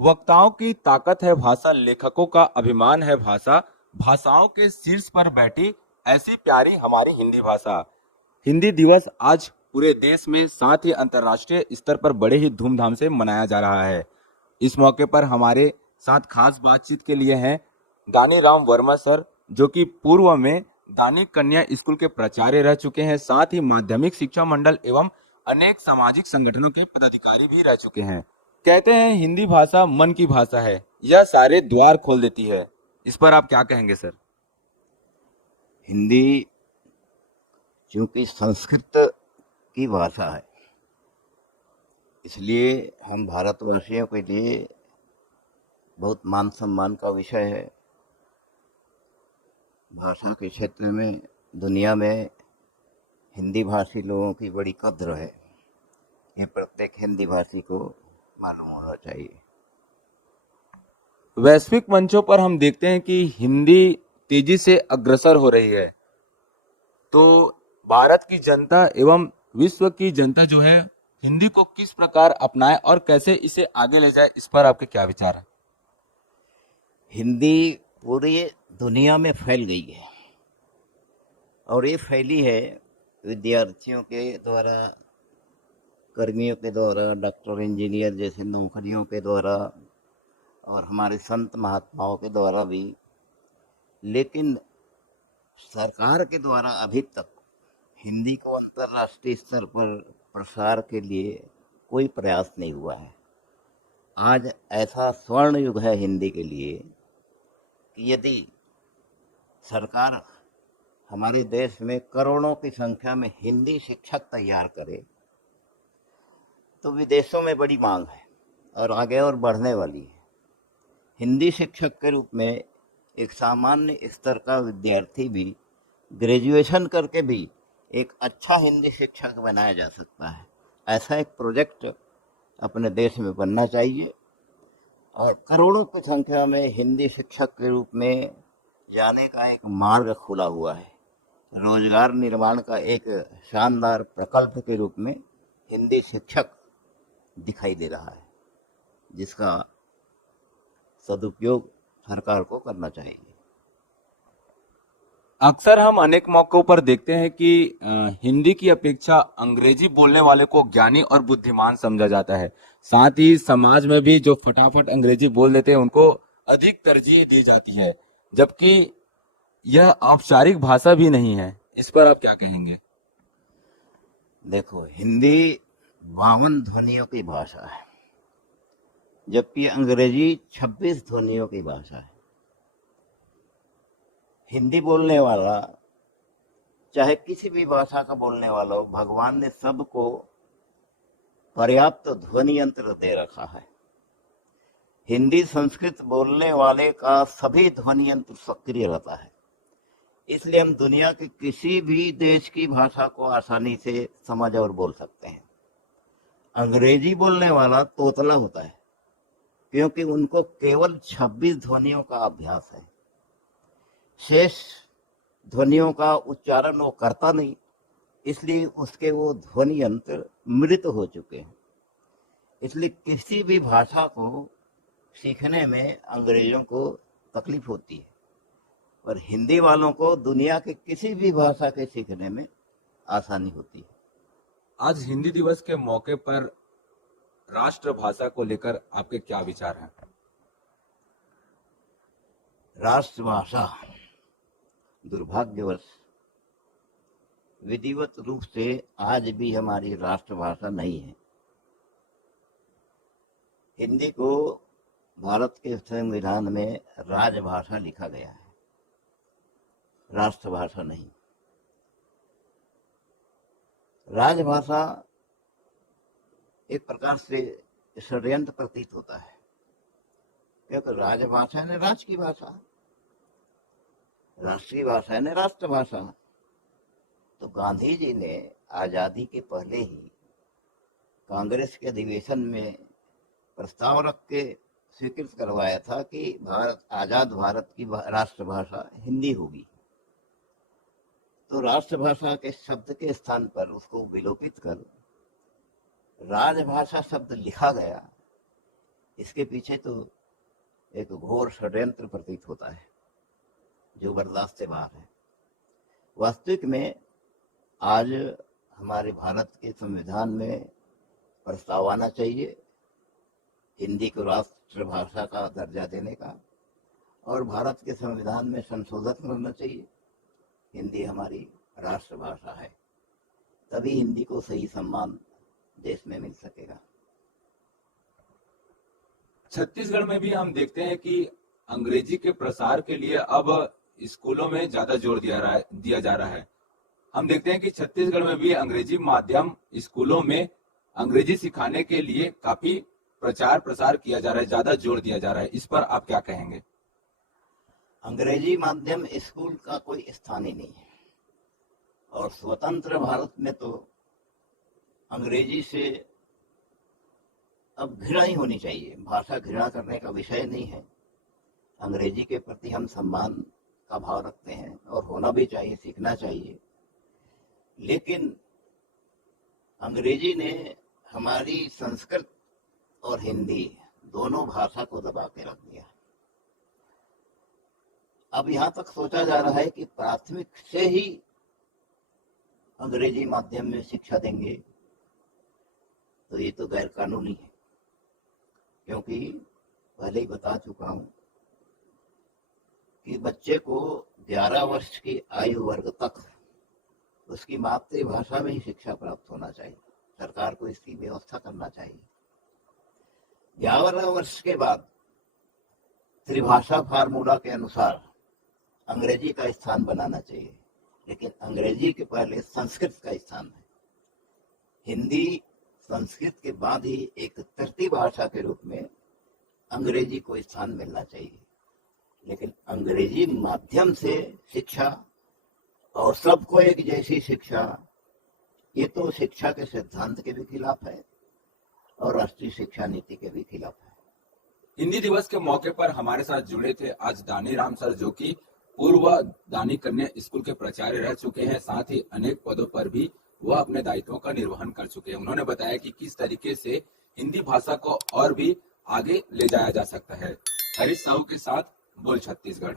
वक्ताओं की ताकत है भाषा, लेखकों का अभिमान है भाषा, भाषाओं के शीर्ष पर बैठी ऐसी प्यारी हमारी हिंदी भाषा। हिंदी दिवस आज पूरे देश में साथ ही अंतर्राष्ट्रीय स्तर पर बड़े ही धूमधाम से मनाया जा रहा है। इस मौके पर हमारे साथ खास बातचीत के लिए हैं दानी राम वर्मा सर, जो कि पूर्व में दानी कन्या स्कूल के प्राचार्य रह चुके हैं, साथ ही माध्यमिक शिक्षा मंडल एवं अनेक सामाजिक संगठनों के पदाधिकारी भी रह चुके हैं। कहते हैं हिंदी भाषा मन की भाषा है, यह सारे द्वार खोल देती है। इस पर आप क्या कहेंगे सर? हिंदी चूंकि संस्कृत की भाषा है, इसलिए हम भारतवासियों के लिए बहुत मान सम्मान का विषय है। भाषा के क्षेत्र में दुनिया में हिंदी भाषी लोगों की बड़ी कद्र है। ये प्रत्येक हिंदी भाषी को मालूम होना चाहिए। वैश्विक मंचों पर हम देखते हैं कि हिंदी तेजी से अग्रसर हो रही है, तो भारत की जनता एवं विश्व की जनता जो है हिंदी को किस प्रकार अपनाए और कैसे इसे आगे ले जाए, इस पर आपके क्या विचार है? हिंदी पूरी दुनिया में फैल गई है और ये फैली है विद्यार्थियों के द्वारा, कर्मियों के द्वारा, डॉक्टर इंजीनियर जैसे नौकरियों के द्वारा और हमारे संत महात्माओं के द्वारा भी। लेकिन सरकार के द्वारा अभी तक हिंदी को अंतर्राष्ट्रीय स्तर पर प्रसार के लिए कोई प्रयास नहीं हुआ है। आज ऐसा स्वर्ण युग है हिंदी के लिए कि यदि सरकार हमारे देश में करोड़ों की संख्या में हिंदी शिक्षक तैयार करे तो विदेशों में बड़ी मांग है और आगे और बढ़ने वाली है। हिंदी शिक्षक के रूप में एक सामान्य स्तर का विद्यार्थी भी ग्रेजुएशन करके भी एक अच्छा हिंदी शिक्षक बनाया जा सकता है। ऐसा एक प्रोजेक्ट अपने देश में बनना चाहिए और करोड़ों की संख्या में हिंदी शिक्षक के रूप में जाने का एक मार्ग खुला हुआ है। रोजगार निर्माण का एक शानदार प्रकल्प के रूप में हिंदी शिक्षक दिखाई दे रहा है, जिसका सदुपयोग सरकार को करना चाहिए। अक्सर हम अनेक मौकों पर देखते हैं कि हिंदी की अपेक्षा अंग्रेजी बोलने वाले को ज्ञानी और बुद्धिमान समझा जाता है। साथ ही समाज में भी जो फटाफट अंग्रेजी बोल देते हैं उनको अधिक तरजीह दी जाती है, जबकि यह औपचारिक भाषा भी नहीं है। इस पर आप क्या कहेंगे? देखो, हिंदी 52 ध्वनियों की भाषा है, जबकि अंग्रेजी 26 ध्वनियों की भाषा है। हिंदी बोलने वाला, चाहे किसी भी भाषा का बोलने वाला हो, भगवान ने सबको पर्याप्त ध्वनि यंत्र दे रखा है। हिंदी संस्कृत बोलने वाले का सभी ध्वनि यंत्र सक्रिय रहता है, इसलिए हम दुनिया के किसी भी देश की भाषा को आसानी से समझ और बोल सकते हैं। अंग्रेजी बोलने वाला तोतला होता है, क्योंकि उनको केवल 26 ध्वनियों का अभ्यास है। शेष ध्वनियों का उच्चारण वो करता नहीं, इसलिए उसके वो ध्वनि यंत्र मृत हो चुके हैं। इसलिए किसी भी भाषा को सीखने में अंग्रेजों को तकलीफ होती है, और हिंदी वालों को दुनिया के किसी भी भाषा के सीखने में आसानी होती है। आज हिंदी दिवस के मौके पर राष्ट्रभाषा को लेकर आपके क्या विचार हैं? राष्ट्रभाषा दुर्भाग्यवश विधिवत रूप से आज भी हमारी राष्ट्रभाषा नहीं है। हिंदी को भारत के संविधान में राजभाषा लिखा गया है, राष्ट्रभाषा नहीं। राजभाषा एक प्रकार से षड्यंत्र प्रतीत होता है, क्योंकि राजभाषा ने राज की भाषा, राष्ट्रीय भाषा ने राष्ट्रभाषा। तो गांधी जी ने आजादी के पहले ही कांग्रेस के अधिवेशन में प्रस्ताव रख के स्वीकृत करवाया था कि आजाद भारत की राष्ट्रभाषा हिंदी होगी। तो राष्ट्रभाषा के शब्द के स्थान पर उसको विलोपित कर राजभाषा शब्द लिखा गया। इसके पीछे तो एक घोर षड्यंत्र प्रतीत होता है जो बर्दाश्त से बाहर है। वास्तविक में आज हमारे भारत के संविधान में प्रस्ताव आना चाहिए हिंदी को राष्ट्रभाषा का दर्जा देने का, और भारत के संविधान में संशोधन करना चाहिए हिंदी हमारी राष्ट्रभाषा है, तभी हिंदी को सही सम्मान देश में मिल सकेगा। छत्तीसगढ़ में भी हम देखते हैं कि अंग्रेजी के प्रसार के लिए अब स्कूलों में ज्यादा जोर दिया जा रहा है। हम देखते हैं कि छत्तीसगढ़ में भी अंग्रेजी माध्यम स्कूलों में अंग्रेजी सिखाने के लिए काफी प्रचार प्रसार किया जा रहा है, ज्यादा जोर दिया जा रहा है। इस पर आप क्या कहेंगे? अंग्रेजी माध्यम स्कूल का कोई स्थान ही नहीं है, और स्वतंत्र भारत में तो अंग्रेजी से अब घृणा ही होनी चाहिए। भाषा घृणा करने का विषय नहीं है। अंग्रेजी के प्रति हम सम्मान का भाव रखते हैं और होना भी चाहिए, सीखना चाहिए। लेकिन अंग्रेजी ने हमारी संस्कृत और हिंदी दोनों भाषा को दबा के रख दिया। अब यहाँ तक सोचा जा रहा है कि प्राथमिक से ही अंग्रेजी माध्यम में शिक्षा देंगे, तो ये तो गैर कानूनी है, क्योंकि पहले ही बता चुका हूं कि बच्चे को 11 वर्ष की आयु वर्ग तक उसकी मातृभाषा में ही शिक्षा प्राप्त होना चाहिए। सरकार को इसकी व्यवस्था करना चाहिए। 11 वर्ष के बाद त्रिभाषा फार्मूला के अनुसार अंग्रेजी का स्थान बनाना चाहिए, लेकिन अंग्रेजी के पहले संस्कृत का स्थान है। हिंदी संस्कृत के बाद ही एक तृतीय भाषा के रूप में अंग्रेजी को स्थान मिलना चाहिए। लेकिन अंग्रेजी माध्यम से शिक्षा और सबको एक जैसी शिक्षा, ये तो शिक्षा के सिद्धांत के भी खिलाफ है और राष्ट्रीय शिक्षा नीति के भी खिलाफ है। हिंदी दिवस के मौके पर हमारे साथ जुड़े थे आज दानी राम सर, जो कि पूर्व दानी कन्या स्कूल के प्राचार्य रह चुके हैं, साथ ही अनेक पदों पर भी वह अपने दायित्वों का निर्वहन कर चुके हैं। उन्होंने बताया कि किस तरीके से हिंदी भाषा को और भी आगे ले जाया जा सकता है। हरीश साहू के साथ बोल छत्तीसगढ़।